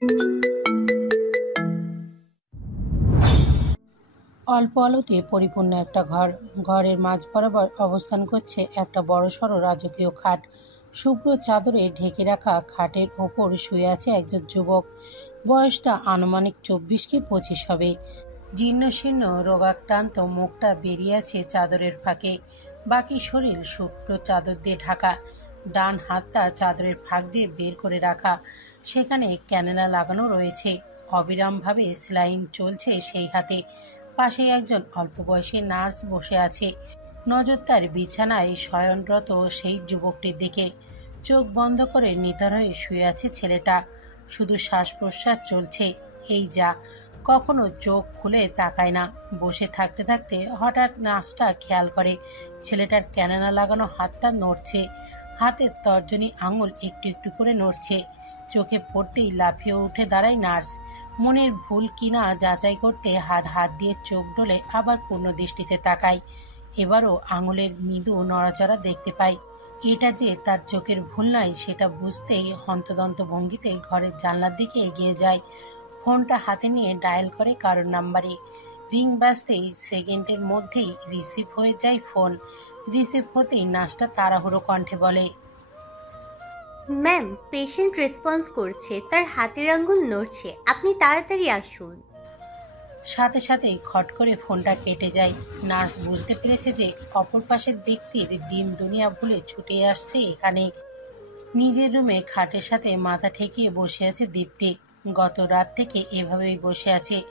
অল্প আলোতে পরিপূর্ণ একটা ঘর। ঘরের মাঝ বরাবর অবস্থান করছে একটা বড়সড় রাজকীয় খাট। শুভ্র চাদরে ঢেকে রাখা খাটের ওপর শুয়ে আছে একজন যুবক। বয়সটা আনুমানিক 24 কি 25 হবে। জীর্ণশীর্ণ রোগাক্রান্ত মুখটা বেরিয়ে আছে চাদরের ফাঁকে। বাকি শরীর শুভ্র চাদর দিয়ে ঢাকা। ডান হাতটা চাদরের ফাঁক দিয়ে বের করে রাখা। সেখানে ক্যানেলা লাগানো রয়েছে। অবিরামভাবে সেলাইন চলছে সেই হাতে। পাশেই একজন অল্প বয়সী নার্স বসে আছে। নজর তার বিছানায় শয়নরত সেই যুবকটির দিকে। চোখ বন্ধ করে নিথর হয়ে শুয়ে আছে ছেলেটা। শুধু শ্বাস প্রশ্বাস চলছে। এই যা, কখনো চোখ খুলে তাকায় না। বসে থাকতে থাকতে হঠাৎ নার্সটা খেয়াল করে ছেলেটার ক্যানানা লাগানো হাতটা নড়ছে। হাতের তর্জনী আঙুল একটু একটু করে নড়ছে। চোখে পড়তেই লাফিয়ে উঠে দাঁড়ায় নার্স। মনের ভুল কিনা যাচাই করতে হাত হাত দিয়ে চোখ ডলে আবার পূর্ণ দৃষ্টিতে তাকায়। এবারও আঙুলের মৃদু নড়াচড়া দেখতে পায়। এটা যে তার চোখের ভুল নয় সেটা বুঝতেই হন্তদন্ত ভঙ্গিতে ঘরের জানলার দিকে এগিয়ে যায়। ফোনটা হাতে নিয়ে ডায়াল করে কারোর নাম্বারে। রিং বাজতেই সেকেন্ডের মধ্যেই রিসিভ হয়ে যায় ফোন। রিসিভ হতেই নার্সটা তাড়াহুড়ো কণ্ঠে বলে, ম্যাম, পেশেন্ট রেসপন্স করছে, তার হাতের আঙ্গুল নড়ছে, আপনি তাড়াতাড়ি আসুন। সাথে সাথেই খট করে ফোনটা কেটে যায়। নার্স বুঝতে পেরেছে যে অপর পাশের ব্যক্তির দিন দুনিয়া ভুলে ছুটে আসছে এখানে। নিজের রুমে খাটের সাথে মাথা ঠেকিয়ে বসে আছে দীপ্তি। গত রাত থেকে এভাবেই বসে আছে।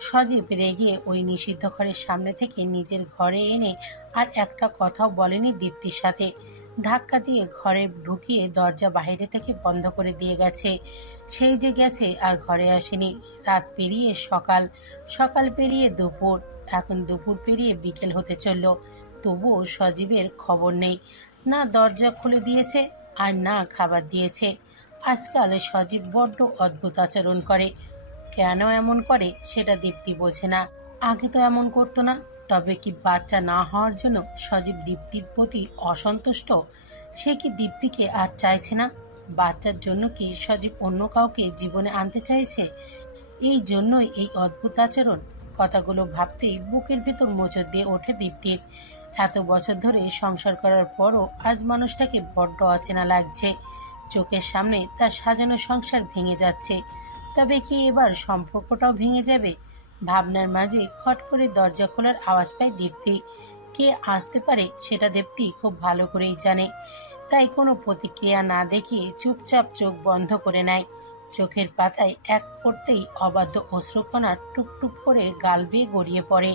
সজীব রেগে ওই নিষিদ্ধ ঘরের সামনে থেকে নিজের ঘরে এনে আর একটা কথাও বলেনি দীপ্তির সাথে। ধাক্কা দিয়ে ঘরে ঢুকিয়ে দরজা বাইরে থেকে বন্ধ করে দিয়ে গেছে। সেই যে গেছে আর ঘরে আসেনি। রাত পেরিয়ে সকাল, সকাল পেরিয়ে দুপুর, এখন দুপুর পেরিয়ে বিকেল হতে চলল। তবুও সজীবের খবর নেই। না দরজা খুলে দিয়েছে আর না খাবার দিয়েছে। আজকাল সজীব বড্ড অদ্ভুত আচরণ করে। কেন এমন করে সেটা দীপ্তি বোঝে না। আগে তো এমন করতো না। তবে কি বাচ্চা না হওয়ার জন্য সজীব দীপ্তির প্রতি অসন্তুষ্ট? সে কি দীপ্তিকে আর চাইছে না? বাচ্চার জন্য কি সজীব অন্য কাউকে জীবনে আনতে চাইছে? এই জন্যই এই অদ্ভুত আচরণ। কথাগুলো ভাবতেই বুকের ভেতর মোচড় দিয়ে ওঠে দীপ্তির। এত বছর ধরে সংসার করার পরও আজ মানুষটাকে বড্ড অচেনা লাগছে। চোখের সামনে তার সাজানো সংসার ভেঙে যাচ্ছে। তবে কি এবার সম্পর্কটাও ভেঙে যাবে? ভাবনার মাঝে খট করে দরজা খোলার আওয়াজ পায় দীপ্তি। কে আসতে পারে সেটা দীপ্তি খুব ভালো করেই জানে। তাই কোনো প্রতিক্রিয়া না দেখিয়ে চুপচাপ চোখ বন্ধ করে নেয়। চোখের পাতায় এক করতেই অবাধ্য অশ্রুকণা টুকটুক করে গাল বেয়ে গড়িয়ে পড়ে।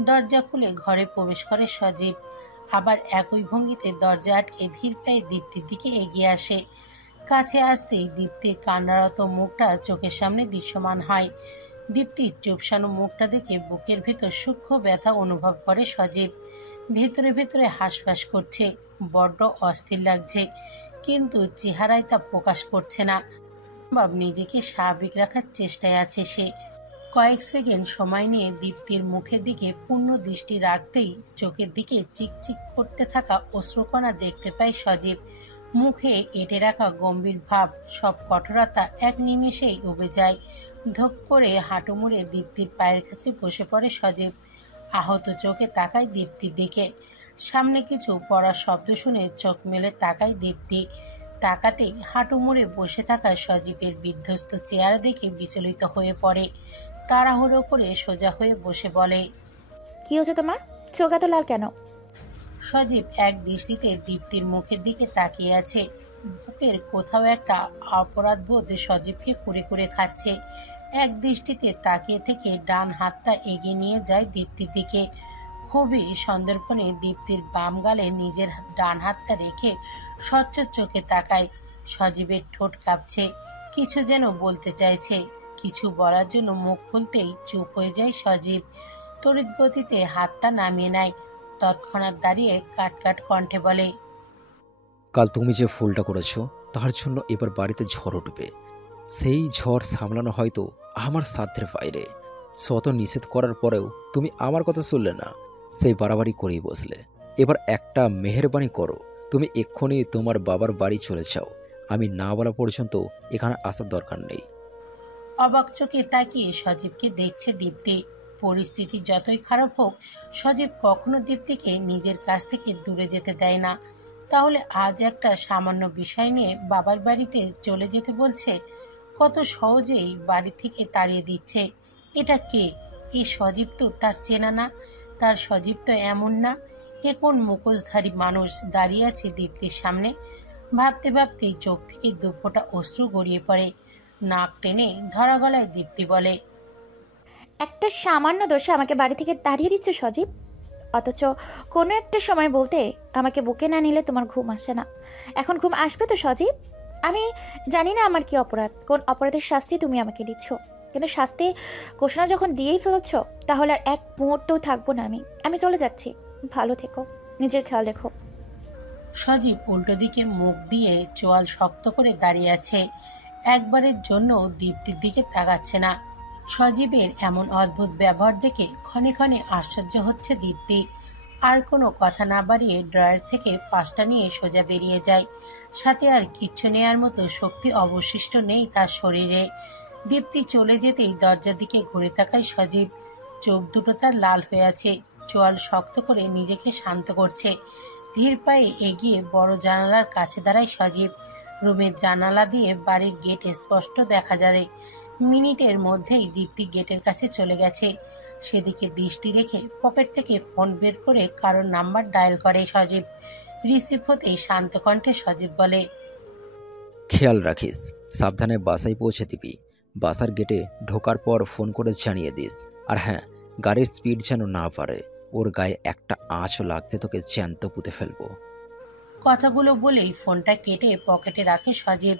দরজা খুলে ঘরে প্রবেশ করে সজীব। আবার একই ভঙ্গিতে দরজা আটকে ধীর পায়ে দীপ্তির দিকে এগিয়ে আসে। কাছে আসতেই দীপ্তির কান্নারত মুখটা চোখের সামনে দৃশ্যমান হয়। দীপ্তির চুপসানো মুখটা দেখে বুকের ভেতর সূক্ষ্ম ব্যথা অনুভব করে সজীব। ভেতরে ভেতরে হাঁসফাঁস করছে। বড্ড অস্থির লাগছে, কিন্তু চেহারায় তা প্রকাশ করছে না। নিজেকে স্বাভাবিক রাখার চেষ্টায় আছে সে। কয়েক সেকেন্ড সময় নিয়ে দীপ্তির মুখের দিকে পূর্ণ দৃষ্টি রাখতেই চোখের দিকে চিকচিক করতে থাকা অশ্রুকণা দেখতে পায় সজীব। মুখে এঁটে রাখা গম্ভীর ভাব, সব কঠোরতা এক নিমেষেই উবে যায়। ধপ করে হাঁটু মুড়ে দীপ্তির পায়ের কাছে বসে পড়ে সজীব। আহত চোখে তাকায় দীপ্তির দিকে। সামনে কিছু পড়ার শব্দ শুনে চোখ মেলে তাকায় দীপ্তি। তাকাতেই হাঁটু মুড়ে বসে থাকা সজীবের বিধ্বস্ত চেহারা দেখে বিচলিত হয়ে পড়ে। তাড়াহুড়ো করে সোজা হয়ে বসে বলে, কি হচ্ছে তোমার? চোখ এত লাল কেন? সজীব এক দৃষ্টিতে দীপ্তির মুখের দিকে তাকিয়ে আছে। বুকের কোথাও একটা অপরাধবোধ সজীবকে কুরে কুরে খাচ্ছে। এক দৃষ্টিতে তাকিয়ে থেকে ডান হাতটা এগিয়ে নিয়ে যায় দীপ্তির দিকে। খুবই সন্দর্পণে দীপ্তির বাম গালে নিজের ডান হাতটা রেখে স্বচ্ছ চোখে তাকায়। সজীবের ঠোঁট কাঁপছে। কিছু যেন বলতে চাইছে। কিছু বলার জন্য মুখ খুলতেই চুপ হয়ে যায় সজীব। তড়িৎ গতিতে হাতটা নামিয়ে নেয়। তৎক্ষণাৎ দাঁড়িয়ে কাট কাট কণ্ঠে বলে, কাল তুমি যে ফুলটা করেছো তার জন্য এবার বাড়িতে ঝড় উঠবে। সেই ঝড় সামলানো হয়তো আমার সাধ্যের বাইরে। শত নিষেধ করার পরেও তুমি আমার কথা শুনলে না, সেই বাড়াবাড়ি করেই বসলে। এবার একটা মেহেরবানি করো, তুমি এক্ষুনি তোমার বাবার বাড়ি চলে যাও। আমি না বলা পর্যন্ত এখানে আসার দরকার নেই। অবাক চোখে তাকিয়ে সজীবকে দেখছে দীপ্তি। পরিস্থিতি যতই খারাপ হোক, সজীব কখনো দীপ্তিকে নিজের কাছ থেকে দূরে যেতে দেয় না। তাহলে আজ একটা সামান্য বিষয় নিয়ে বাবার বাড়িতে চলে যেতে বলছে, কত সহজেই বাড়ি থেকে তাড়িয়ে দিচ্ছে। এটা কে? এই সজীব তো তার চেনা না, তার সজীব তো এমন না। এ কোন মুখোশধারী মানুষ দাঁড়িয়ে আছে দীপ্তির সামনে? ভাবতে ভাবতেই চোখ থেকে দুফোঁটা অশ্রু গড়িয়ে পড়ে। নাক টেনে ধরা গলায় দীপ্তি বলে, একটা সামান্য দোষে আমাকে বাড়ি থেকে তাড়িয়ে দিচ্ছ সজীব, অথচ কোনো একটা সময় বলতে আমাকে বুকে না নিলে তোমার ঘুম আসে না। এখন ঘুম আসবে তো সজীব? আমি জানি না আমার কি অপরাধ, কোন অপরাধের শাস্তি তুমি আমাকে দিচ্ছ, কিন্তু শাস্তি ঘোষণা যখন দিয়েই ফেলেছ, তাহলে আর এক মুহূর্তও থাকবো না। আমি চলে যাচ্ছি। ভালো থেকো, নিজের খেয়াল রেখো। সজীব উল্টো দিকে মুখ দিয়ে চোয়াল শক্ত করে দাঁড়িয়ে আছে। একবারের জন্য দীপ্তির দিকে তাকাচ্ছে না। সজীবের এমন অদ্ভুত ব্যবহার দেখে ক্ষণে ক্ষণে আশ্চর্য হচ্ছে দীপ্তি। আর কোনো কথা না বাড়িয়ে ড্রয়ার থেকে পাঁচটা নিয়ে সোজা বেরিয়ে যায়। সাথে আর কিচ্ছু নেয়ার মতো শক্তি অবশিষ্ট নেই তার শরীরে। দীপ্তি চলে যেতেই দরজার দিকে ঘুরে তাকায় সজীব। চোখ দুটো তার লাল হয়ে আছে। চোয়াল শক্ত করে নিজেকে শান্ত করছে। ধীর পায়ে এগিয়ে বড় জানালার কাছে দাঁড়ায় সজীব। রুমের জানালা দিয়ে বাড়ির গেট স্পষ্ট দেখা যায়। মিনিটের মধ্যেই দীপ্তি গেটের কাছে চলে গেছে। সেদিকে দৃষ্টি রেখে পকেট থেকে ফোন বের করে কারোর নাম্বার ডায়াল করে সজীব। রিসিভ হতেই শান্ত কণ্ঠে সজীব বলে, খেয়াল রাখিস, সাবধানে বাসায় পৌঁছে দিবি। বাসার গেটে ঢোকার পর ফোন করে জানিয়ে দিস। আর হ্যাঁ, গাড়ির স্পিড যেন না পারে, ওর গায়ে একটা আঁচও লাগতে তোকে জ্যান্ত পুঁতে ফেলবো। কথাগুলো বলেই ফোনটা কেটে পকেটে রাখে সজীব।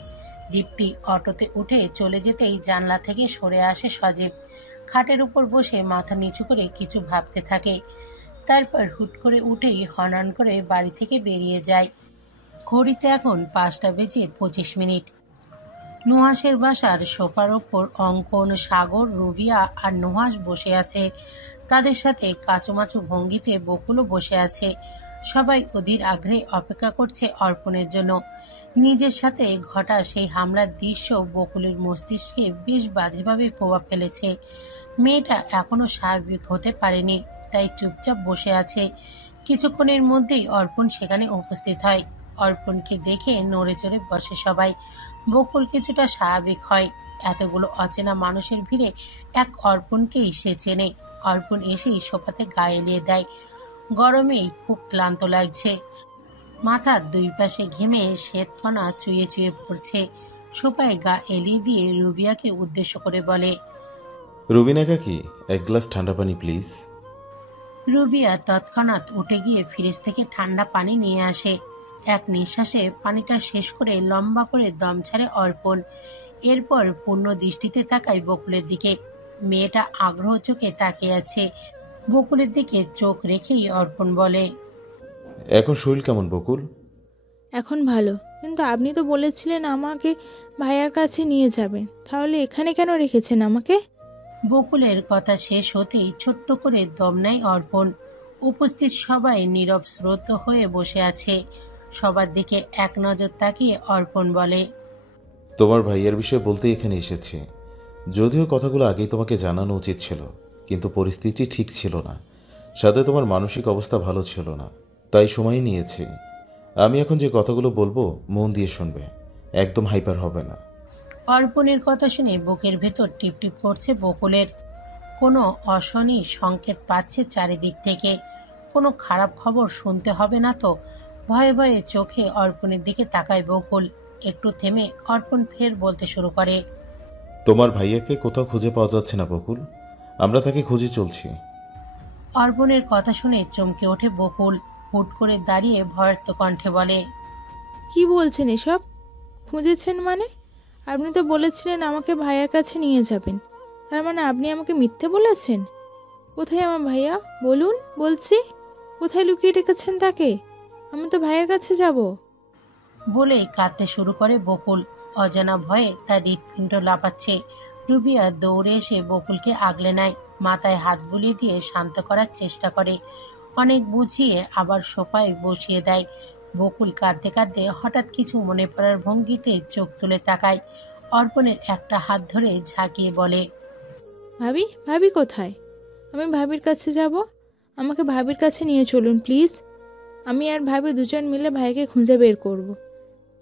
দীপ্তি অটোতে উঠে চলে যেতেই জানলা থেকে সরে আসে সজীব। খাটের উপর বসে মাথা নিচু করে কিছু ভাবতে থাকে। তারপর হুট করে উঠেই হনহন করে বাড়ি থেকে বেরিয়ে যায়। ঘড়িতে এখন 5:25। নুহাসের বাসার সোফার ওপর অঙ্কন, সাগর, রুবিয়া আর নুহাস বসে আছে। তাদের সাথে কাচুমাচু ভঙ্গিতে বকুলও বসে আছে। সবাই অধীর আগ্রহে অপেক্ষা করছে অর্পণের জন্য। নিজের সাথে ঘটা সেই হামলার দৃশ্য বকুলের মস্তিষ্কে বেশ বাজেভাবে প্রভাব ফেলেছে। মেয়েটা এখনো স্বাভাবিক হতে পারেনি, তাই চুপচাপ বসে আছে। কিছুক্ষণের মধ্যেই অর্পণ সেখানে উপস্থিত হয়। অর্পণকে দেখে নড়ে চড়ে বসে সবাই। বকুল কিছুটা স্বাভাবিক হয়। এতগুলো অচেনা মানুষের ভিড়ে এক অর্পণকেই সে চেনে। অর্পণ এসেই সোফাতে গা এলিয়ে দেয়। গরমেই খুব ক্লান্ত লাগছে। মাথার দুই পাশে ঘেমে শ্বেতকণা চুয়ে চুয়ে পড়ছে। সোফায় গা এলিয়ে দিয়ে রুবিয়াকে উদ্দেশ্য করে বলে, রুবিনা কাকি, এক গ্লাস ঠান্ডা পানি প্লিজ। রুবিয়া তৎক্ষণাৎ উঠে গিয়ে ফ্রিজ থেকে ঠান্ডা পানি নিয়ে আসে। এক নিঃশ্বাসে পানিটা শেষ করে লম্বা করে দম ছাড়ে অর্পণ। এরপর পূর্ণ দৃষ্টিতে তাকায় বকুলের দিকে। মেয়েটা আগ্রহ চোখে তাকিয়ে আছে। বকুলের দিকে চোখ রেখেই অর্পণ বলে, এখন শরীর কেমন বকুল? এখন ভালো, কিন্তু আপনি তো বলেছিলেন আমাকে ভাইয়ার কাছে নিয়ে যাবেন, তাহলে এখানে কেন রেখেছেন আমাকে? বকুলের কথা শেষ হতেই ছোট্ট করে দম নেয় অর্পণ। উপস্থিত সবাই নীরব শ্রদ্ধ হয়ে বসে আছে। সবার দিকে এক নজর তাকিয়ে অর্পণ বলে, তোমার ভাইয়ার বিষয়ে বলতে এখানে এসেছি। যদিও কথাগুলো আগেই তোমাকে জানানো উচিত ছিল, কিন্তু পরিস্থিতি ঠিক ছিল না। সাথে তোমার মানসিক অবস্থা ভালো ছিল না, তাই সময় নিয়েছি। আমি এখন যে কথাগুলো বলবো মন দিয়ে শুনবে, একদম হাইপার হবে না। অর্পণের কথা শুনে বুকের ভেতর টিপটিপ করছে বকুলের। কোনো অশনি সংকেত পাচ্ছে চারিদিক থেকে। কোনো খারাপ খবর শুনতে হবে না তো? ভয়ে ভয়ে চোখে অর্পণের দিকে তাকায় বকুল। একটু থেমে অর্পণ ফের বলতে শুরু করে, তোমার ভাইয়াকে কোথাও খুঁজে পাওয়া যাচ্ছে না বকুল, আমরা তাকে খুঁজে চলছি। অর্পণের কথা শুনে চমকে ওঠে বকুল। হুট করে দাঁড়িয়ে ভয়ার্ত কণ্ঠে বলে, কি বলছেন এসব? খুঁজেছেন মানে? আপনি তো বলেছিলেন আমাকে ভাইয়ার কাছে নিয়ে যাবেন, তার মানে আপনি আমাকে মিথ্যে বলেছেন? কোথায় আমার ভাইয়া বলুন, বলছি কোথায় লুকিয়ে রেখেছেন তাকে? আমি তো ভাইয়ের কাছে যাব। বলে কাঁদতে শুরু করে বকুল। অজানা ভয়ে তার হৃৎপিণ্ড লাফাচ্ছে। রুবিয়া দৌড়ে এসে বকুলকে আগলে নেয়, মাথায় হাত বুলিয়ে দিয়ে শান্ত করার চেষ্টা করে। অনেক বুঝিয়ে আবার সোফায় বসিয়ে দেয়। বকুল কাঁদতে কাঁদতে হঠাৎ কিছু মনে পড়ার ভঙ্গিতে চোখ তুলে তাকায়। অর্পণের একটা হাত ধরে ঝাঁকিয়ে বলে, ভাবি ভাবি কোথায়? আমি ভাবির কাছে যাব, আমাকে ভাবির কাছে নিয়ে চলুন প্লিজ। আমি আর ভাবি দুজন মিলে ভাইকে খুঁজে বের করব,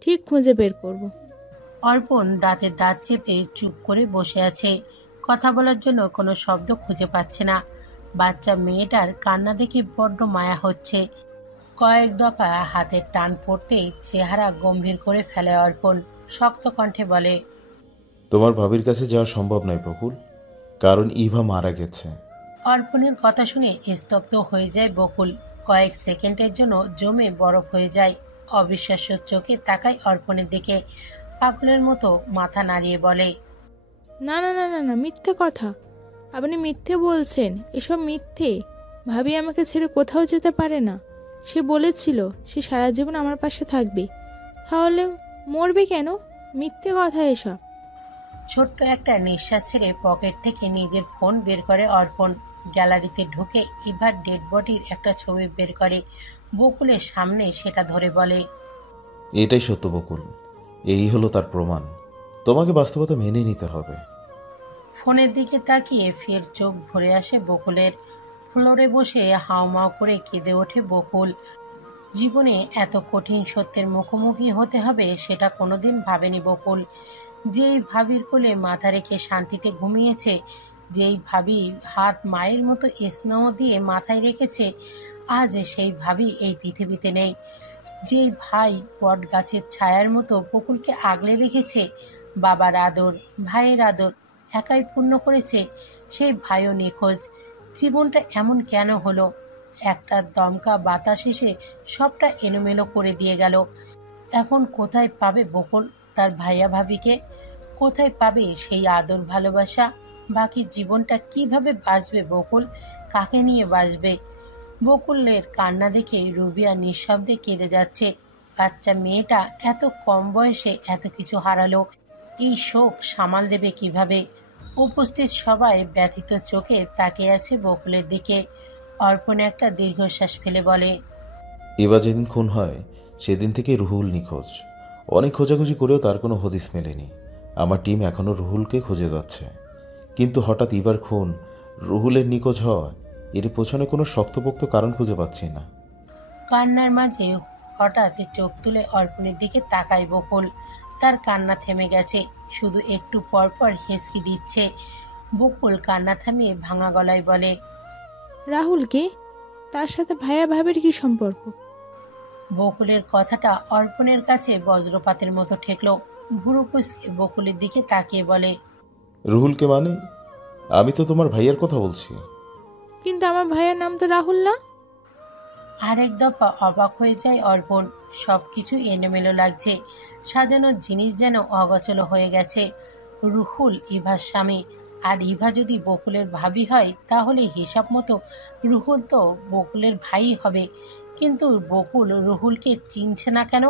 ঠিক খুঁজে বের করব। অর্পণ দাঁতে দাঁত চেপে চুপ করে বসে আছে। কথা বলার জন্য কোনো শব্দ খুঁজে পাচ্ছে না। বাচ্চা মেয়েটার কান্না দেখে বড্ড মায়া হচ্ছে। কয়েক দফা হাতের টান পড়তেই চেহারা গম্ভীর করে ফেলে অর্পণ। শক্ত কণ্ঠে বলে, তোমার ভাবির কাছে যাওয়া সম্ভব নয় বকুল, কারণ ইভা মারা গেছে। অর্পণের কথা শুনে স্তব্ধ হয়ে যায় বকুল। কয়েক সেকেন্ডের জন্য জমে বরফ হয়ে যায়। অবিশ্বাস্য চোখে তাকায় অর্পণের দিকে। পাগলের মতো মাথা নাড়িয়ে বলে, না না না না না, মিথ্যে কথা, আপনি মিথ্যে বলছেন, এসব মিথ্যে। ভাবি আমাকে ছেড়ে কোথাও যেতে পারে না। সে বলেছিল সে সারা জীবন আমার পাশে থাকবে, তাহলে মরবে কেন? মিথ্যে কথা এসব। ছোট্ট একটা নিঃশ্বাস ছেড়ে পকেট থেকে নিজের ফোন বের করে অর্পণ। গ্যালারিতে ঢুকে ইভার ডেড বডির একটা ছবি বের করে বকুলের সামনে সেটা ধরে বলে, এটাই সত্য বকুল, এই হলো তার প্রমাণ। তোমাকে বাস্তবতা মেনে নিতে হবে। ফোনের দিকে তাকিয়ে ফের চোখ ভরে আসে বকুলের। ফ্লোরে বসে হাউমাউ করে কেঁদে ওঠে বকুল। জীবনে এত কঠিন সত্যের মুখোমুখি হতে হবে সেটা কোনোদিন ভাবেনি বকুল। যেই ভাবির কোলে মাথা রেখে শান্তিতে ঘুমিয়েছে, যেই ভাবি হাত মায়ের মতো স্নেহ দিয়ে মাথায় রেখেছে, আজ সেই ভাবি এই পৃথিবীতে নেই। যেই ভাই বট গাছের ছায়ার মতো বকুলকে আগলে রেখেছে, বাবার আদর, ভাইয়ের আদর একাই পূর্ণ করেছে, সেই ভাইও নিখোঁজ। জীবনটা এমন কেন হলো? একটা দমকা বাতাস এসে সবটা এলোমেলো করে দিয়ে গেল। এখন কোথায় পাবে বকুল তার ভাইয়া ভাবিকে? কোথায় পাবে সেই আদর ভালোবাসা? বাকি জীবনটা কিভাবে বাঁচবে বকুল? কাকে নিয়ে বাঁচবে? বকুলের কান্না দেখে রুবিয়া নিঃশব্দে কেঁদে যাচ্ছে। বাচ্চা মেয়েটা এত কম বয়সে এত কিছু হারালো, এই শোক সামাল দেবে কিভাবে? উপস্থিত সবাই ব্যথিত চোখে তাকিয়ে আছে বকুলের দিকে। অর্পণ একটা দীর্ঘশ্বাস ফেলে বলে, এবার যেদিন খুন হয় সেদিন থেকে রুহুল নিখোঁজ। অনেক খোঁজাখুঁজি করেও তার কোনো হদিস মেলেনি। আমার টিম এখনও রুহুলকে খুঁজে যাচ্ছে, কিন্তু হঠাৎ এবার খুন, রুহুলের নিখোঁজ হওয়া, এর পেছনে কোনো শক্তপোক্ত কারণ খুঁজে পাচ্ছি না। কান্নার মাঝে হঠাৎ চোখ তুলে অর্পণের দিকে তাকায় বকুল। তার কান্না থেমে গেছে, শুধু একটু পর পর হেঁচকি দিচ্ছে। বকুল কান্না থামিয়ে ভাঙা গলায় বলে, রাহুলকে, তার সাথে ভাইয়া ভাবির কি সম্পর্ক? বকুলের কথাটা অর্পণের কাছে বজ্রপাতের মতো ঠেকলো। ভুরু কুঁচকে বকুলের দিকে তাকিয়ে বলে, রুহুলকে মানে? আমি তো তোমার ভাইয়ের কথা বলছি। কিন্তু আমার ভাইয়ার নাম তো রাহুল না। আরেক দফা অবাক হয়ে যায় অর্পণ। সবকিছু এলোমেলো লাগছে, সাজানো জিনিস যেন অগোছালো হয়ে গেছে। রুহুল ইভার স্বামী, আর ইভা যদি বকুলের ভাবি হয় তাহলে হিসাব মতো রুহুল তো বকুলের ভাই হবে। কিন্তু বকুল রুহুলকে চিনছে না কেন?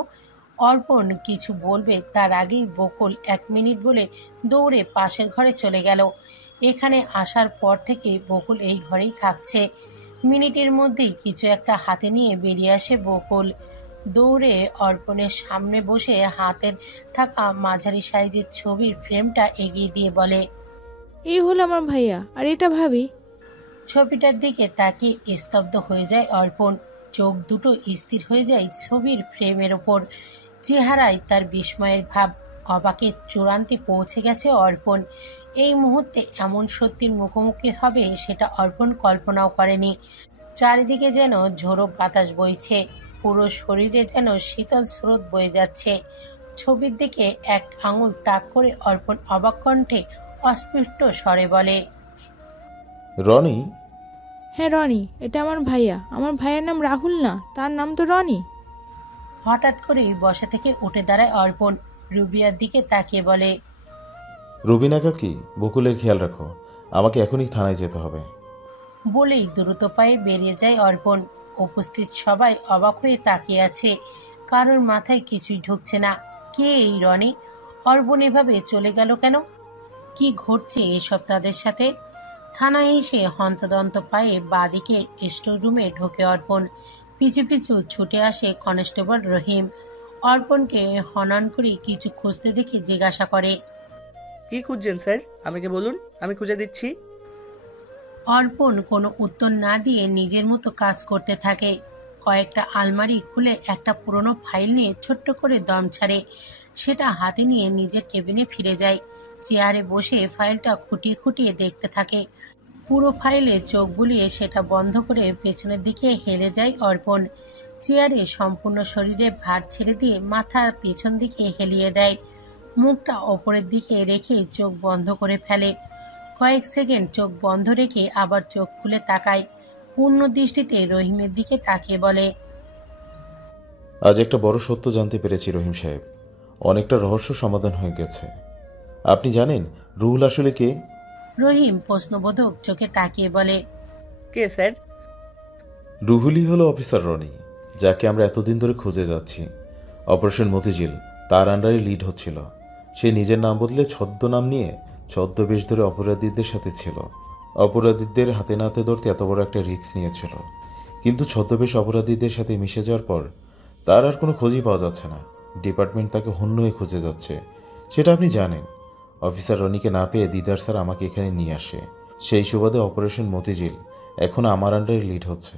অর্পণ কিছু বলবে তার আগেই বকুল 1 মিনিট বলে দৌড়ে পাশের ঘরে চলে গেল। এখানে আসার পর থেকে বকুল এই ঘরেই থাকছে। মিনিটের মধ্যেই কিছু একটা হাতে নিয়ে বেরিয়ে আসে বকুল। দৌড়ে অর্পণের সামনে বসে হাতের থাকা মাঝারি সাইজের ছবির ফ্রেমটা এগিয়ে দিয়ে বলে, এই হলো আমার ভাইয়া, আর এটা ভাবি। ছবিটার দিকে তাকিয়ে স্তব্ধ হয়ে যায় অর্পণ। চোখ দুটো স্থির হয়ে যায় ছবির ফ্রেমের ওপর। চেহারায় তার বিস্ময়ের ভাব। অবাকের চূড়ান্তে পৌঁছে গেছে অর্পণ। এই মুহূর্তে এমন সত্যির মুখোমুখি হবে সেটা অর্পণ কল্পনাও করেনি। চারিদিকে যেন ঝোড়ো বাতাস বইছে, পুরো শরীরে যেন শীতল স্রোত বয়ে যাচ্ছে। ছবির দিকে এক আঙুল তাক করে অর্পণ অবাক কণ্ঠে অস্পষ্ট স্বরে বলে, রনি? হ্যাঁ রনি, এটা আমার ভাইয়া। আমার ভাইয়ের নাম রাহুল না, তার নাম তো রনি। হঠাৎ করেই বসা থেকে উঠে দাঁড়ায় অর্পণ। রুবিয়ার দিকে তাকিয়ে বলে, রুবিনা কাকি, বকুলের খেয়াল রাখো, আমাকে এখনই থানায় যেতে হবে। বলেই দ্রুত পায়ে বেরিয়ে যায় অর্পণ। উপস্থিত সবাই অবাক হয়ে তাকিয়ে আছে, কারোর মাথায় কিছুই ঢুকছে না। কে এই রনি? অর্পণ এভাবে চলে গেল কেন? কি ঘটছে এসব তাদের সাথে? থানায় এসে হন্তদন্ত পায়ে বাদিকে স্টোর রুমে ঢোকে অর্পণ। পিছু পিছু ছুটে আসে কনস্টেবল রহিম। অর্পণকে হনন করে কিছু খুঁজতে দেখে জিজ্ঞাসা করে, কি খুঁজছেন স্যার? আমাকে বলুন, আমি খুঁজে দিচ্ছি। অর্পণ কোনো উত্তর না দিয়ে নিজের মতো কাজ করতে থাকে। কয়েকটা আলমারি খুলে একটা পুরনো ফাইল নিয়ে ছোট্ট করে দম ছাড়ে। সেটা হাতে নিয়ে নিজের কেবিনে ফিরে যায়। চেয়ারে বসে ফাইলটা খুঁটিয়ে খুঁটিয়ে দেখতে থাকে। পুরো ফাইলে চোখ বুলিয়ে সেটা বন্ধ করে পেছনের দিকে হেলে যায় অর্পণ। চেয়ারে সম্পূর্ণ শরীরে ভার ছেড়ে দিয়ে মাথা পেছন দিকে হেলিয়ে দেয়। মুখটা ওপরের দিকে রেখে চোখ বন্ধ করে ফেলে। কয়েক সেকেন্ড চোখ বন্ধ রেখে আবার চোখ খুলে তাকায়। পূর্ণ দৃষ্টিতে রহিমের দিকে তাকিয়ে বলে, আজ একটা বড় সত্য জানতে পেরেছি রহিম সাহেব। অনেকটা রহস্য সমাধান হয়ে গেছে। আপনি জানেন রুহুল আসলে কে? রহিম প্রশ্নবোধক চোখে তাকিয়ে বলে, কে স্যার? রুহুলই হলো অফিসার রনি, যাকে আমরা এতদিন ধরে খুঁজে যাচ্ছি। অপারেশন মতিঝিল তার আন্ডারে লিড হচ্ছিল। সে নিজের নাম বদলে ছদ্মনাম নিয়ে ছদ্মবেশ ধরে অপরাধীদের সাথে ছিল। অপরাধীদের হাতে নাতে ধরতে এত বড় একটা রিস্ক নিয়েছিল, কিন্তু ছদ্মবেশ অপরাধীদের সাথে মিশে যাওয়ার পর তার আর কোনো খোঁজই পাওয়া যাচ্ছে না। ডিপার্টমেন্ট তাকে হন্য হয়ে খুঁজে যাচ্ছে, সেটা আপনি জানেন। অফিসার রনিকে না পেয়ে দিদার স্যার আমাকে এখানে নিয়ে আসে। সেই সুবাদে অপারেশন মতিঝিল এখন আমার আন্ডারে লিড হচ্ছে।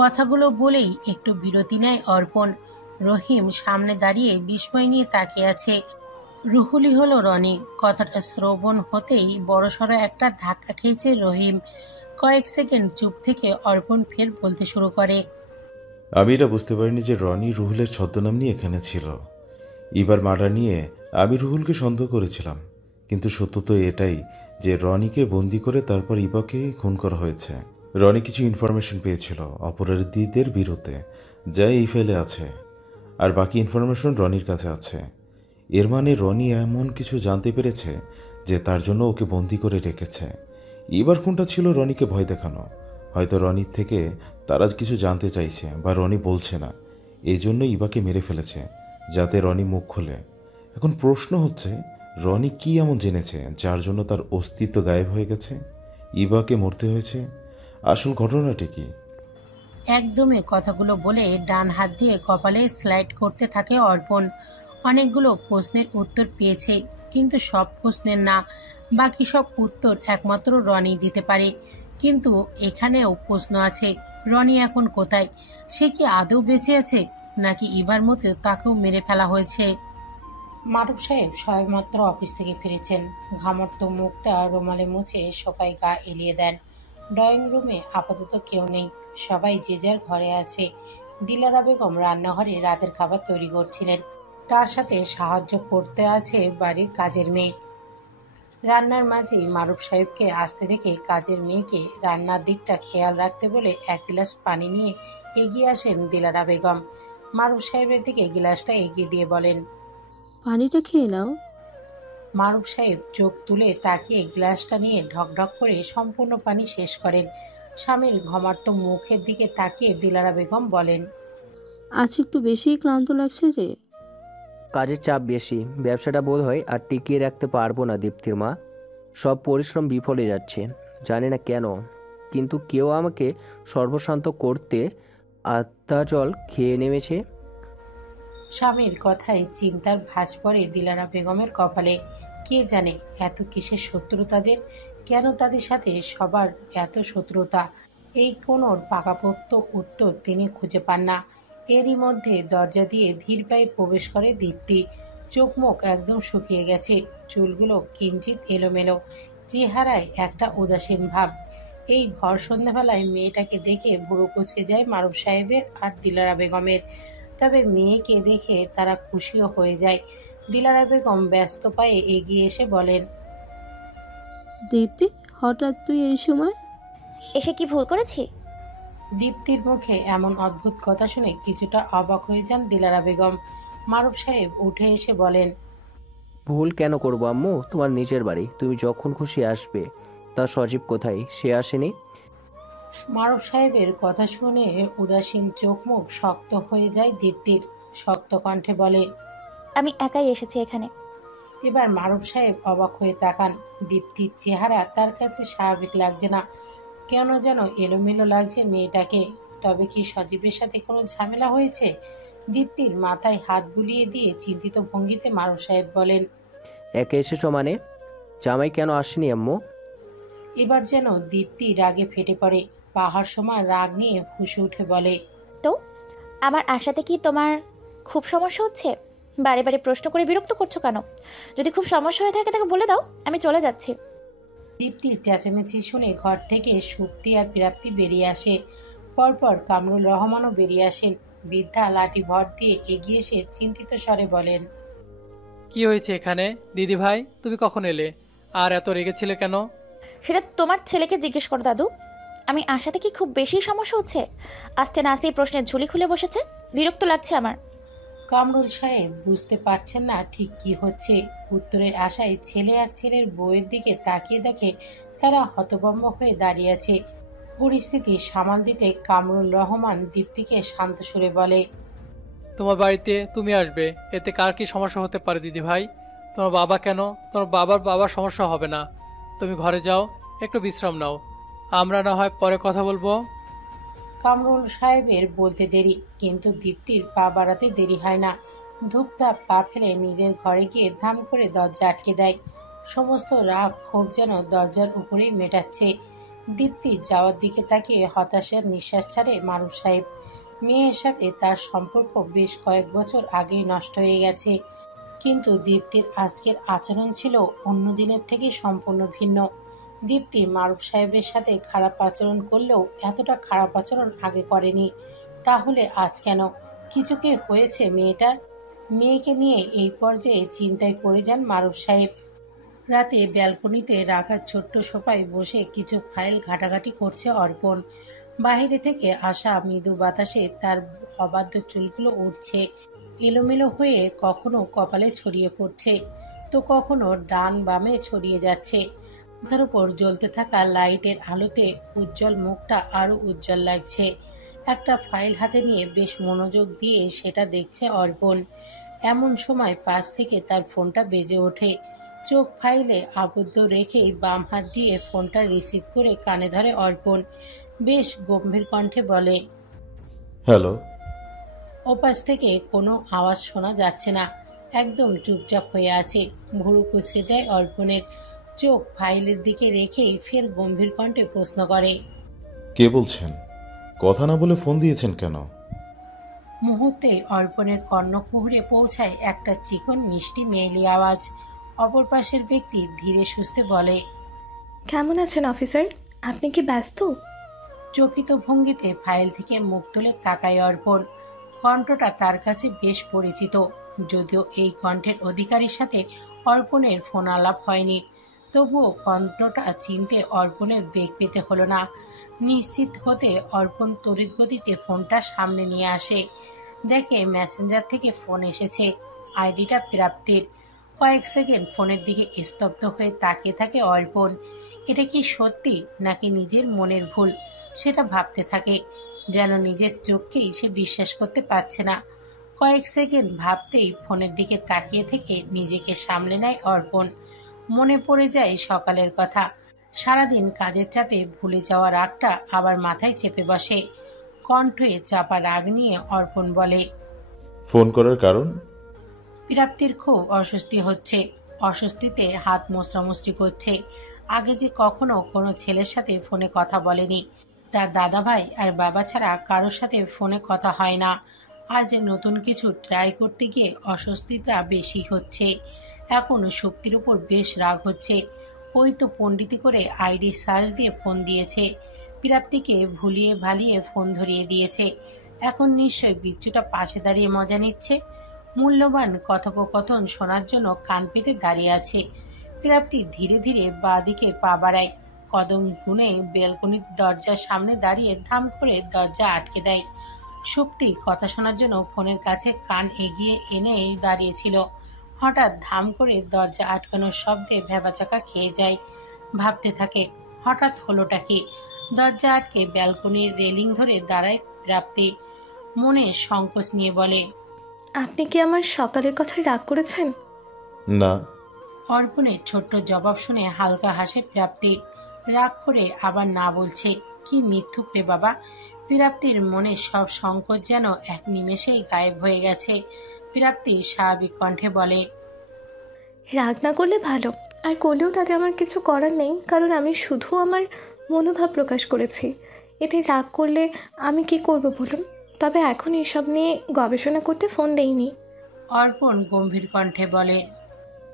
কথাগুলো বলেই একটু বিরতি নেয় অর্পণ। রহিম সামনে দাঁড়িয়ে বিস্ময় নিয়ে তাকিয়ে আছে। রুহুলি হলো রনি। কথাটা শ্রবণ হতেই বড়সড় একটা ধাক্কা খেয়েছে রহিম। কয়েক সেকেন্ড চুপ থেকে অর্পণ ফের বলতে শুরু করে, আমি এটা বুঝতে পারিনি যে রনি রুহুলের ছদ্মনাম নিয়ে এখানে ছিল। এবার মার্ডার নিয়ে আমি রুহুলকে সন্দেহ করেছিলাম, কিন্তু সত্য তো এটাই যে রনিকে বন্দি করে তারপর ইবাকে খুন করা হয়েছে। রনি কিছু ইনফরমেশন পেয়েছিল অপরাধীদের বিরুদ্ধে, যা এই ফাইলে আছে, আর বাকি ইনফরমেশন রনির কাছে আছে। এর মানে রনি এমন কিছু জানতে পেরেছে যে তার জন্য ওকে বন্দি করে রেখেছে। এবার কোনটা ছিল রনিকে ভয় দেখানো? হয়তো রনির থেকে তারা কিছু জানতে চাইছে বা রনি বলছে না, এই জন্য ইবাকে মেরে ফেলেছে যাতে রনি মুখ খোলে। এখন প্রশ্ন হচ্ছে, রনি কি এমন জেনেছে যার জন্য তার অস্তিত্ব গায়েব হয়ে গেছে, ইবাকে মরতে হয়েছে? আসল ঘটনাটি কি? একদমে কথাগুলো বলে ডান হাত দিয়ে কপালে স্লাইড করতে থাকে অর্পণ। অনেকগুলো প্রশ্নের উত্তর পেয়েছে, কিন্তু সব প্রশ্নের না। বাকি সব উত্তর একমাত্র রনি দিতে পারে। কিন্তু এখানেও প্রশ্ন আছে, রনি এখন কোথায়? সে কি আদৌ বেঁচে আছে, নাকি এবার মতো তাকেও মেরে ফেলা হয়েছে? মারুফ সাহেব সবেমাত্র অফিস থেকে ফিরেছেন। ঘামর্ত মুখটা রুমালে মুছে সোফায় গা এলিয়ে দেন। ড্রয়িং রুমে আপাতত কেউ নেই, সবাই যে যার ঘরে আছে। দিলারা বেগম রান্নাঘরে রাতের খাবার তৈরি করছিলেন। তার সাথে সাহায্য করতে আছে বাড়ির কাজের মেয়ে। রান্নার মাঝেই মারুফ সাহেবকে আসতে দেখে কাজের মেয়েকে রান্নার দিকটা খেয়াল রাখতে বলে এক গ্লাস পানি নিয়ে এগিয়ে আসেন দিলারা বেগম। মারুফ সাহেবের দিকে গ্লাসটা এগিয়ে দিয়ে বলেন, পানিটা খেয়ে নাও। মারুফ সাহেব চোখ তুলে তাকিয়ে গ্লাসটা নিয়ে ঢকঢক করে সম্পূর্ণ পানি শেষ করেন। স্বামীর ঘমার্ত মুখের দিকে তাকিয়ে দিলারা বেগম বলেন, আজ একটু বেশিই ক্লান্ত লাগছে যে। কাজের চাপ বেশি, ব্যবসাটা বোধ হয় আর টিকিয়ে রাখতে পারবো না দীপ্তির মা। সব পরিশ্রম বিফলে যাচ্ছে, জানি না কেন, কিন্তু কেউ আমাকে সর্বশান্ত করতে আত্মা জল খেয়ে নেমেছে। স্বামীর কথায় চিন্তার ভাঁজ পড়ে দিলারা বেগমের কপালে। কে জানে এত কিসের শত্রু তাদের, কেন তাদের সাথে সবার এত শত্রুতা? এই কোনোর পাকাপোক্ত উত্তর তিনি খুঁজে পান না। এরই মধ্যে দরজা দিয়ে ধীর পায়ে প্রবেশ করে দীপ্তি। চোখ মুখ একদম শুকিয়ে গেছে, চুলগুলো কিঞ্চিত এলোমেলো, চেহারায় একটা উদাসীন ভাব। এই ভর সন্ধ্যাবেলায় মেয়েটাকে দেখে বুড়ো কুচকে যায় মারুফ সাহেবের আর দিলারা বেগমের। তবে মেয়েকে দেখে তারা খুশিও হয়ে যায়। দিলারা বেগম ব্যস্ত পায়ে এগিয়ে এসে বলেন, দীপ্তি, হঠাৎ তুই এই সময়? এসে কি ভুল করেছি? দীপ্তির মুখে এমন অদ্ভুত কথা শুনে কিছুটা অবাক হয়ে যান দিলারা বেগম। মারুফ সাহেব উঠে এসে বলেন, ভুল কেন করবো আম্মু, তোমার নিজের বাড়ি, তুমি যখন খুশি আসবে। তা সজীব কোথায়, সে আসেনি? মারুফ সাহেবের কথা শুনে উদাসীন চোখ মুখ শক্ত হয়ে যায় দীপ্তির। শক্ত কণ্ঠে বলে, আমি একাই এসেছি এখানে। এবার মারুফ সাহেব অবাক হয়ে তাকান। দীপ্তির চেহারা তার কাছে স্বাভাবিক লাগছে না, কেন যেন এলোমেলো লাগছে মেয়েটাকে। তবে কি সজীবের সাথে কোনো ঝামেলা হয়েছে? দীপ্তির মাথায় হাত বুলিয়ে দিয়ে চিন্তিত ভঙ্গিতে মারুফ সাহেব বলেন, একে এসেছো মানে? জামাই কেন আসেনি আম্মু? এবার যেন দীপ্তি রাগে ফেটে পড়ে। পাহাড় সমান রাগ নিয়ে ফুঁসে উঠে বলে, তো আমার আশাতে কি তোমার খুব সমস্যা হচ্ছে? বারে বারে প্রশ্ন করে বিরক্ত করছো কেন? যদি খুব সমস্যা হয়ে থাকে তাকে বলে দাও, আমি চলে যাচ্ছি। দীপ্তির চেঁচামেচি শুনে ঘর থেকে সুপ্তি আর প্রাপ্তি বেরিয়ে আসে। পরপর কামরুল রহমানও বেরিয়ে আসেন। বৃদ্ধা লাঠি ভর দিয়ে এগিয়ে এসে চিন্তিত স্বরে বলেন, কি হয়েছে এখানে? দিদি ভাই, তুমি কখন এলে? আর এত রেগেছিলে কেন? সেটা তোমার ছেলেকে জিজ্ঞেস করো দাদু। আমি আশাতে কি খুব বেশি সমস্যা হচ্ছে? আস্তে না আসতেই প্রশ্নের ঝুলি খুলে বসেছে, বিরক্ত লাগছে আমার। কামরুল সাহেব বুঝতে পারছেন না ঠিক কি হচ্ছে। উত্তরের আশায় ছেলে আর ছেলের বউয়ের দিকে তাকিয়ে দেখে তারা হতভম্ব হয়ে দাঁড়িয়ে আছে। পরিস্থিতি সামাল দিতে কামরুল রহমান দীপ্তিকে শান্ত সুরে বলে, তোমার বাড়িতে তুমি আসবে, এতে কার কি সমস্যা হতে পারে দিদি ভাই? তোমার বাবা কেন? তোমার বাবার সমস্যা হবে না। তুমি ঘরে যাও, একটু বিশ্রাম নাও, আমরা না হয় পরে কথা বলবো। কামরুল সাহেবের বলতে দেরি, কিন্তু দীপ্তির পা বাড়াতে দেরি হয় না। ধূপধাপ পা ফেলে নিজের ঘরে গিয়ে ধাম করে দরজা আটকে দেয়। সমস্ত রাগ ক্ষোভ যেন দরজার উপরেই মেটাচ্ছে। দীপ্তির যাওয়ার দিকে তাকিয়ে হতাশার নিঃশ্বাস ছাড়ে মারুফ সাহেব। মেয়ের সাথে তার সম্পর্ক বেশ কয়েক বছর আগেই নষ্ট হয়ে গেছে, কিন্তু দীপ্তির আজকের আচরণ ছিল অন্য দিনের থেকে সম্পূর্ণ ভিন্ন। দীপ্তি মারুফ সাহেবের সাথে খারাপ আচরণ করলেও এতটা খারাপ আচরণ আগে করেনি। তাহলে আজ কেন? কিছু কি হয়েছে মেয়েটার? মেয়েকে নিয়ে এই পর্যায়ে চিন্তায় পড়ে যান মারুফ সাহেব। রাতে ব্যালকনিতে রাখার ছোট্ট সোফায় বসে কিছু ফাইল ঘাটাঘাটি করছে অর্পণ। বাইরে থেকে আসা মৃদু বাতাসে তার অবাধ্য চুলগুলো উঠছে, এলোমেলো হয়ে কখনো কপালে ছড়িয়ে পড়ছে, তো কখনো ডান বামে ছড়িয়ে যাচ্ছে। তার উপর জ্বলতে থাকা লাইটের আলোতে উজ্জ্বল মুখটা আরো উজ্জ্বল লাগছে। একটা ফাইল হাতে নিয়ে বেশ মনোযোগ দিয়ে সেটা দেখছে অর্পণ। এমন সময় পাশ থেকে তার ফোনটা বেজে ওঠে। চোখ ফাইলে আবদ্ধ রেখেই বাম হাত দিয়ে ফোনটা রিসিভ করে কানে ধরে অর্পণ। বেশ গম্ভীর কণ্ঠে বলে, হ্যালো। ওপাশ থেকে কোনো আওয়াজ শোনা যাচ্ছে না, একদম চুপচাপ হয়ে আছে। ভুরু কুঁচকে যায় অর্পণের। চোখ ফাইলের দিকে রেখেই ফের গম্ভীর কণ্ঠে প্রশ্ন করে, কে বলছেন? কথা না বলে ফোন দিয়েছেন কেন? মুহূর্তে অর্পণের কর্ণকুহরে পৌঁছায় একটা চিকন মিষ্টি মেয়েলি আওয়াজ। অপর পাশের ব্যক্তি ধীরে সুস্থে বলে, কেমন আছেন অফিসার? আপনি কি ব্যস্ত? চকিত ভঙ্গিতে ফাইল থেকে মুখ তুলে তাকায় অর্পণ। কণ্ঠটা তার কাছে বেশ পরিচিত, যদিও এই কণ্ঠের অধিকারীর সাথে অর্পণের ফোন আলাপ হয়নি। তবুও কণ্ঠটা চিনতে অর্পণের বেগ পেতে হলো না। নিশ্চিত হতে অর্পণ তড়িৎ গতিতে ফোনটা সামনে নিয়ে আসে। দেখে মেসেঞ্জার থেকে ফোন এসেছে, আইডিটা প্রাপ্তির। কয়েক সেকেন্ড ফোনের দিকে স্তব্ধ হয়ে তাকিয়ে থাকে অর্পণ। এটা কি সত্যি নাকি নিজের মনের ভুল সেটা ভাবতে থাকে, যেন নিজের চোখকেই সে বিশ্বাস করতে পারছে না। কয়েক সেকেন্ড ভাবতেই ফোনের দিকে তাকিয়ে থেকে নিজেকে সামলে নেয় অর্পণ। মনে পড়ে যায় সকালের কথা। সারাদিন কাজের চাপে ভুলে যাওয়া রাগটা আবার মাথায় চেপে বসে। কণ্ঠে চাপা রাগ নিয়ে অর্পণ বলে, ফোন করার কারণ? প্রাপ্তির খুব অস্বস্তি হচ্ছে। অস্বস্তিতে হাত মোছড়ামুছড়ি করছে। আগে যে কখনো কোনো ছেলের সাথে ফোনে কথা বলেনি। তার দাদাভাই আর বাবা ছাড়া কারোর সাথে ফোনে কথা হয় না। আজ নতুন কিছু ট্রাই করতে গিয়ে অস্বস্তিটা বেশি হচ্ছে। এখন শক্তির উপর বেশ রাগ হচ্ছে। ওই তো পণ্ডিতি করে আইডি সার্চ দিয়ে ফোন দিয়েছে, প্রাপ্তিকে ভুলিয়ে ভালিয়ে ফোন ধরিয়ে দিয়েছে। এখন নিশ্চয় বিচ্ছুটা পাশে দাঁড়িয়ে মজা নিচ্ছে। মূল্যবান কথোপকথন শোনার জন্য কান পেতে দাঁড়িয়ে আছে। প্রাপ্তি ধীরে ধীরে বাঁ দিকে পা বাড়ায়। কদম গুনে বেলকনির দরজার সামনে দাঁড়িয়ে ধাম করে দরজা আটকে দেয়। শক্তি কথা শোনার জন্য ফোনের কাছে কান এগিয়ে এনে দাঁড়িয়েছিল। হঠাৎ ধাম করে দরজা আটকানোর শব্দে ভ্যাবাচাকা খেয়ে যায়। ভাবতে থাকে, হঠাৎ হলোটা কি? দরজা আটকে ব্যালকনির রেলিং ধরে দাঁড়ায় প্রাপ্তি। মনে সংকোচ নিয়ে বলে, আপনি কি আমার সকালের কথায় রাগ করেছেন? না। অর্পণের ছোট্ট জবাব শুনে হালকা হাসে প্রাপ্তি। রাগ করে আবার না বলছে, কি মিথ্যুক রে বাবা। প্রাপ্তির মনে সব সংকোচ যেন এক নিমেষেই গায়েব হয়ে গেছে। প্রাপ্তি স্বাভাবিক কণ্ঠে বলে, রাগ না করলে ভালো, আর করলেও তাতে আমার কিছু করার নেই, কারণ আমি শুধু আমার মনোভাব প্রকাশ করেছি। এতে রাগ করলে আমি কি করব বলুন? তবে এখন এসব নিয়ে গবেষণা করতে ফোন দেইনি। অর্পণ গম্ভীর কণ্ঠে বলে।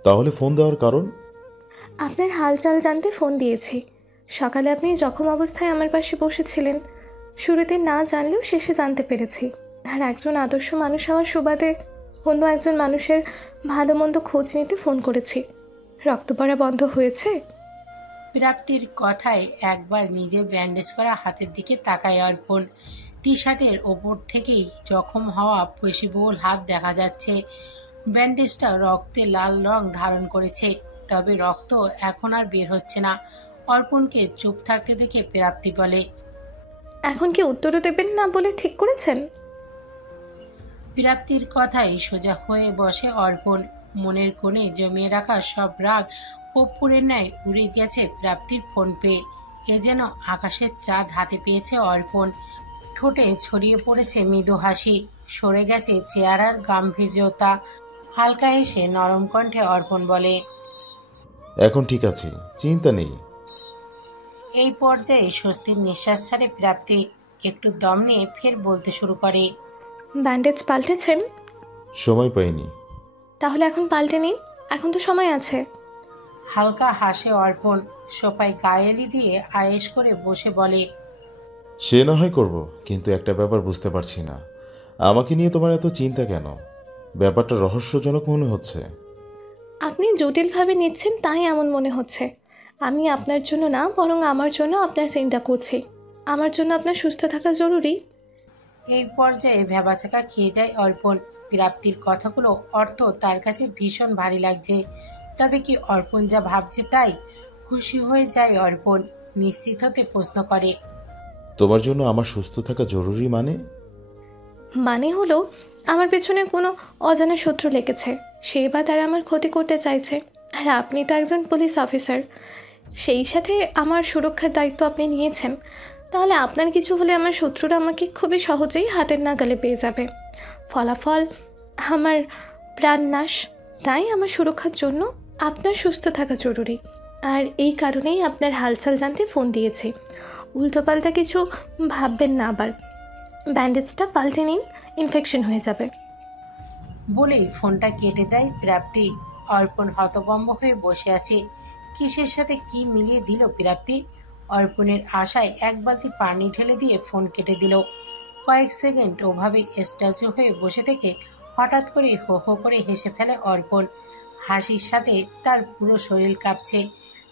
তাহলে ফোন দেওয়ার কারণ? আপনার হালচাল জানতে ফোন দিয়েছি। সকালে আপনি জখম অবস্থায় আমার পাশে বসেছিলেন, শুরুতে না জানলেও শেষে জানতে পেরেছি। আর একজন আদর্শ মানুষ হওয়ার সুবাদে অন্য একজন মানুষের ভালো মন্দ খোঁজ নিতে ফোন করেছি। রক্ত পড়া বন্ধ হয়েছে? প্রাপ্তির কথায় একবার নিজে ব্যান্ডেজ করা হাতের দিকে তাকায় অর্পণ। টি শার্টের ওপর থেকেই জখম হওয়া পেশিবহুল হাত দেখা যাচ্ছে। ব্যান্ডেজটা রক্তে লাল রং ধারণ করেছে, তবে রক্ত এখন আর বের হচ্ছে না। অর্পণকে চুপ থাকতে দেখে প্রাপ্তি বলে, এখন কি উত্তরও দেবেন না বলে ঠিক করেছেন? প্রাপ্তির কথায় সোজা হয়ে বসে অর্পণ। মনের কোণে জমিয়ে রাখা সব রাগ কর্পূরের ন্যায় উড়ে গেছে প্রাপ্তির ফোন পেয়ে। এ যেন আকাশের চাঁদ হাতে পেয়েছে অর্পণ। ঠোঁটে ছড়িয়ে পড়েছে মৃদু হাসি, সরে গেছে চেহারার গাম্ভীর্যতা। হালকা এসে নরম কণ্ঠে অর্পণ বলে, এখন ঠিক আছে, চিন্তা নেই। এই পর্যায়ে স্বস্তির নিঃশ্বাস ছাড়ে প্রাপ্তি। একটু দম নিয়ে ফের বলতে শুরু করে, ব্যান্ডেজ পাল্টেছেন? সময় পাইনি। তাহলে এখন পাল্টে নিন, এখন তো সময় আছে। হালকা হাসে অর্পণ। সোফায় গায়েলি দিয়ে আয়েশ করে বসে বলে, সে না হয় করব, কিন্তু একটা ব্যাপার বুঝতে পারছি না, আমাকে নিয়ে তোমার এত চিন্তা কেন? ব্যাপারটা রহস্যজনক মনে হচ্ছে। আপনি জটিলভাবে নিচ্ছেন তাই এমন মনে হচ্ছে। আমি আপনার জন্য না, বরং আমার জন্য আপনার চিন্তা করছি। আমার জন্য আপনার সুস্থ থাকা জরুরি। এই পর্যায়ে ভ্যাবাচাকা খেয়ে যায় অর্পণ। প্রাপ্তির কথাগুলো অর্থ তার কাছে ভীষণ ভারী লাগছে। তবে কি অর্পণ যা ভাবছে তাই? খুশি হয়ে যায় অর্পণ। নিশ্চিত হতে প্রশ্ন করে, তোমার জন্য আমার সুস্থ থাকা জরুরি মানে হলো আমার পেছনে কোনো অজানা শত্রু লেগেছে, সে বা তারা আমার ক্ষতি করতে চাইছে। আর আপনি তো একজন পুলিশ অফিসার, সেই সাথে আমার সুরক্ষার দায়িত্ব আপনি নিয়েছেন। তাহলে আপনার কিছু হলে আমার শত্রুরা আমাকে খুবই সহজেই হাতের নাগালে পেয়ে যাবে। ফলাফল আমার প্রাণনাশ। তাই আমার সুরক্ষার জন্য আপনার সুস্থ থাকা জরুরি। আর এই কারণেই আপনার হালচাল জানতে ফোন দিয়েছি। উল্টোপাল্টা কিছু ভাববেন না আবার। ব্যান্ডেজটা পাল্টে নিন, ইনফেকশন হয়ে যাবে। বলেই ফোনটা কেটে দেয় প্রাপ্তি। অর্পণ হতভম্ব হয়ে বসে আছে। কিসের সাথে কি মিলিয়ে দিল প্রাপ্তি? অর্পণের আশায় এক বালতি পানি ঢেলে দিয়ে ফোন কেটে দিল। কয়েক সেকেন্ড ওভাবে স্ট্যাচু হয়ে বসে থেকে হঠাৎ করে হো হো করে হেসে ফেলে অর্পণ। হাসির সাথে তার পুরো শরীর কাঁপছে।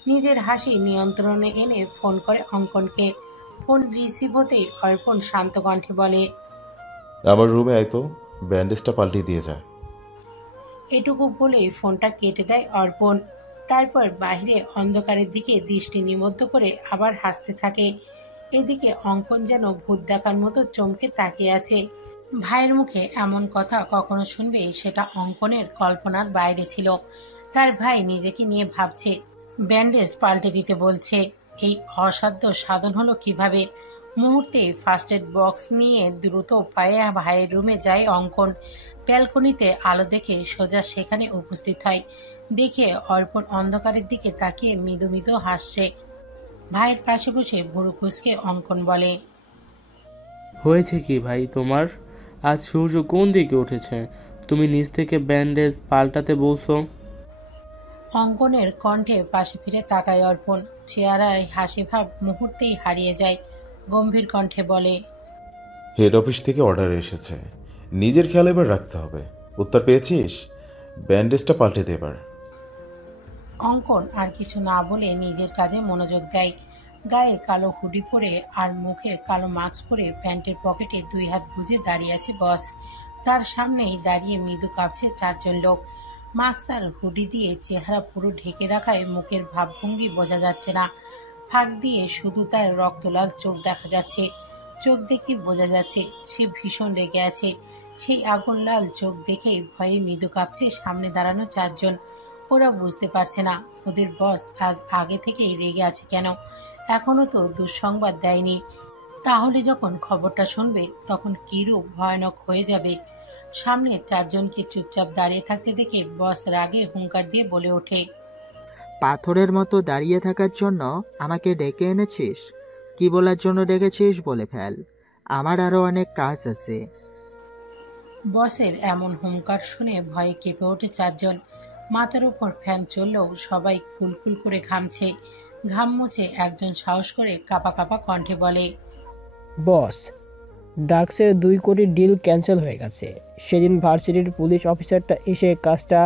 নিজের হাসি নিয়ন্ত্রণে এনে ফোন করে অঙ্কনকে। ফোন রিসিভ হতেই অর্পণ শান্ত কণ্ঠে বলে, আমার রুমে আয় তো, ব্যান্ডেজটা পাল্টে দিয়ে যায়। এটুকু বলেই ফোনটা কেটে দেয় অর্পণ। তারপর বাইরে অন্ধকারের দিকে দৃষ্টি নিবদ্ধ করে আবার হাসতে থাকে। এদিকে অঙ্কন যেন ভূত দেখার মতো চমকে তাকিয়ে আছে। ভাইয়ের মুখে এমন কথা কখনো শুনবে সেটা অঙ্কনের কল্পনার বাইরে ছিল। তার ভাই নিজেকে নিয়ে ভাবছে, ব্যান্ডেজ পাল্টে দিতে বলছে। এই অসাধ্য সাধন হলো কিভাবে? মুহূর্তে ফার্স্ট এড বক্স নিয়ে দ্রুত পায়ে ভাইয়ের রুমে যায় অঙ্কন। ব্যালকনিতে আলো দেখে সোজা সেখানে উপস্থিত হয়। দেখে অর্পণ অন্ধকারের দিকে তাকিয়ে মৃদু মৃদু হাসছে। ভাইয়ের পাশে বসে ভুরু কুঁচকে অঙ্কন বলে, হয়েছে কি ভাই তোমার? আজ সূর্য কোন দিকে উঠেছে? তুমি নিচ থেকে ব্যান্ডেজ পাল্টাতে বলছো? অঙ্কনের কণ্ঠে পাশে ফিরে তাকায় অর্পণ। চেহারায় হাসি ভাব মুহূর্তেই হারিয়ে যায়। গম্ভীর কণ্ঠে বলে, হেড অফিস থেকে অর্ডার এসেছে, নিজের খেয়াল এবার রাখতে হবে। উত্তর পেয়েছিস? ব্যান্ডেজটা পাল্টে দে এবার। অঙ্কন আর কিছু না বলে নিজের কাজে মনোযোগ দেয়। গায়ে কালো হুডি পরে আর মুখে কালো মাস্ক পরে প্যান্টের পকেটে দুই হাত গুজে দাঁড়িয়ে আছে বস। তার সামনেই দাঁড়িয়ে মৃদু কাঁপছে চারজন লোক। মাস্ক আর হুডি দিয়ে চেহারা পুরো ঢেকে রাখায় মুখের ভাবভঙ্গি বোঝা যাচ্ছে না। ফাঁক দিয়ে শুধু তার রক্তলাল চোখ দেখা যাচ্ছে। চোখ দেখে বোঝা যাচ্ছে সে ভীষণ রেগে আছে। সেই আগুন লাল চোখ দেখেই ভয়ে মৃদু কাঁপছে সামনে দাঁড়ানো চারজন। ওরা বুঝতে পারছে না ওদের বস আজ আগে থেকেই রেগে আছে কেন। এখনো তো দুঃসংবাদ দেয়নি। তাহলে যখন খবরটা শুনবে তখন কি রূপ ভয়ানক হয়ে যাবে। সামনে চারজনকে চুপচাপ দাঁড়িয়ে থাকতে দেখে বস রাগে হুঙ্কার দিয়ে বলে ওঠে, পাথরের মতো দাঁড়িয়ে থাকার জন্য আমাকে ডেকে এনেছিস? কি বলার জন্য ডেকেছিস বলে ফেল, আমার আরো অনেক কাজ আছে। বসের এমন হুঙ্কার শুনে ভয়ে কেঁপে ওঠে চারজন। মাথার উপর ফ্যান চললেও সবাই কুলকুল করে ঘামছে। ঘাম মুছে একজন সাহস করে কাঁপা কাঁপা কণ্ঠে বলে, বস, ডাক্সের 2 কোটি ডিল ক্যান্সেল হয়ে গেছে। সেদিন ভার্সিটির পুলিশ অফিসারটা এসে কাজটা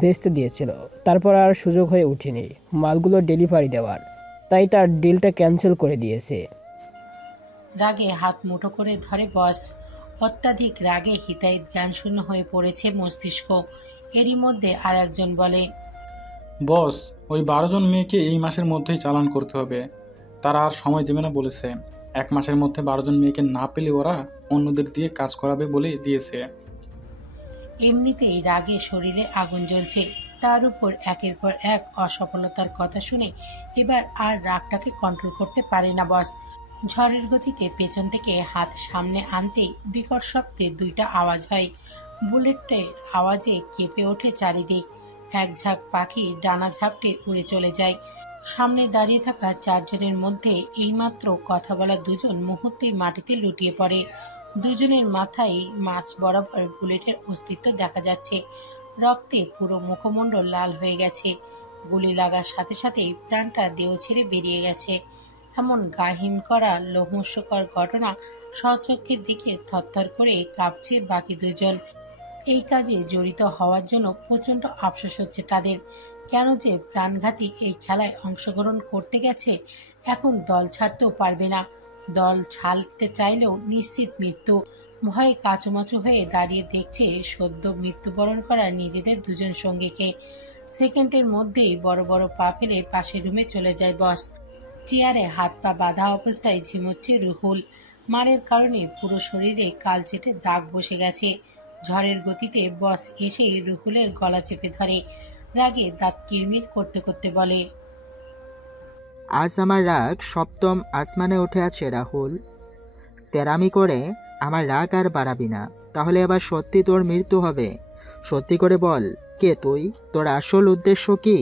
ভেস্তে দিয়েছিল, তারপর আর সুযোগ হয়ে ওঠেনি মালগুলো ডেলিভারি দেওয়ার, তাই তার ডিলটা ক্যান্সেল করে দিয়েছে। রাগে হাত মুঠো করে ধরে বস। অত্যাধিক রাগে হিতাহিত জ্ঞানশূন্য হয়ে পড়েছে মস্তিষ্ক। এরই মধ্যে আর একজন বলে, বস, ওই 12 জন মেয়েকে এই মাসের মধ্যেই চালান করতে হবে। তারা আর সময় দেবে না বলেছে। 1 মাসের মধ্যে 12 জন মেয়েকে না পেলে ওরা অন্যদের দিয়ে কাজ করাবে বলে দিয়েছে। এমনিতেই রাগে শরীরে আগুন জ্বলছে, তার উপর একের পর এক অসফলতার কথা শুনে এবার আর রাগটাকে কন্ট্রোল করতে পারে না বস। ঝড়ের গতিতে পেছন থেকে হাত সামনে আনতেই বিকট শব্দে 2টা আওয়াজ হয়। বুলেটের আওয়াজে কেঁপে ওঠে চারিদিক। এক ঝাঁক পাখি ডানা ঝাপটে উড়ে চলে যায়। সামনে দাঁড়িয়ে থাকা 4 জনের মধ্যে এইমাত্র কথা বলা 2 জন মুহূর্তেই মাটিতে লুটিয়ে পড়ে। 2 জনের মাথায় মাছ বরাবর বুলেটের অস্তিত্ব দেখা যাচ্ছে। রক্তে পুরো মুখমণ্ডল লাল হয়ে গেছে। গুলি লাগার সাথে সাথেই প্রাণটা দেহ ছেড়ে বেরিয়ে গেছে। এমন গাহিম করা লোমহর্ষকর ঘটনা স্বচক্ষের দিকে থরথর করে কাঁপছে বাকি 2 জন। এই কাজে জড়িত হওয়ার জন্য প্রচণ্ড আফসোস হচ্ছে তাদের। কেন যে প্রাণঘাতী এই খেলায় অংশগ্রহণ করতে গেছে, এখন দল ছাড়তেও পারবে না। দল ছাড়তে চাইলেও নিশ্চিত মৃত্যু। ভয়ে কাচুমাচু হয়ে দাঁড়িয়ে দেখছে সদ্য মৃত্যুবরণ করা নিজেদের 2 জন সঙ্গীকে। সেকেন্ডের মধ্যেই বড় বড় পা ফেলে পাশের রুমে চলে যায় বস। চেয়ারে হাত পা বাঁধা অবস্থায় ঝিমোচ্ছে রুহুল। মারের কারণে পুরো শরীরে কালচেটে দাগ বসে গেছে। ঝড়ের গতিতে বস এসেই রুহুলের গলা চেপে ধরে। রাগে দাঁত কিরমির করতে করতে বলে, আজ আমার রাগ 7ম আসমানে উঠে আছে রাহুল। তেরামি করে আমার রাগ আর বাড়াবি না, তাহলে এবার সত্যি তোর মৃত্যু হবে। সত্যি করে বল, কে তুই? তোর আসল উদ্দেশ্য কি?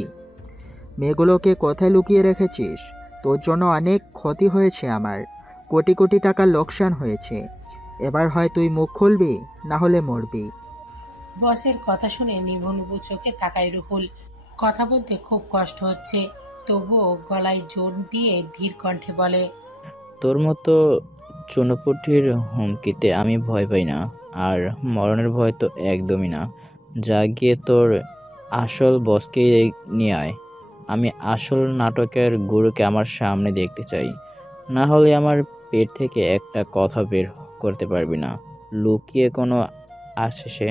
মেয়েগুলোকে কোথায় লুকিয়ে রেখেছিস? তোর জন্য অনেক ক্ষতি হয়েছে আমার, কোটি কোটি টাকা লোকসান হয়েছে। এবার হয় তুই মুখ খুলবি, না হলে মরবি। বসের কথা শুনে নিভু নিভু চোখে তাকায় রুহুল। কথা বলতে খুব কষ্ট হচ্ছে, তবুও গলায় জোর দিয়ে ধীর কণ্ঠে বলে, তোর মতো চুনোপুটির হুমকিতে আমি ভয় পাই না, আর মরণের ভয় তো একদমই না। যা গিয়ে তোর আসল বসকে নিয়ে আয়। আমি আসল নাটকের গুরুকে আমার সামনে দেখতে চাই, না হলে আমার পেট থেকে একটা কথা বের করতে পারবি না। লুকিয়ে কোনো আসে সে?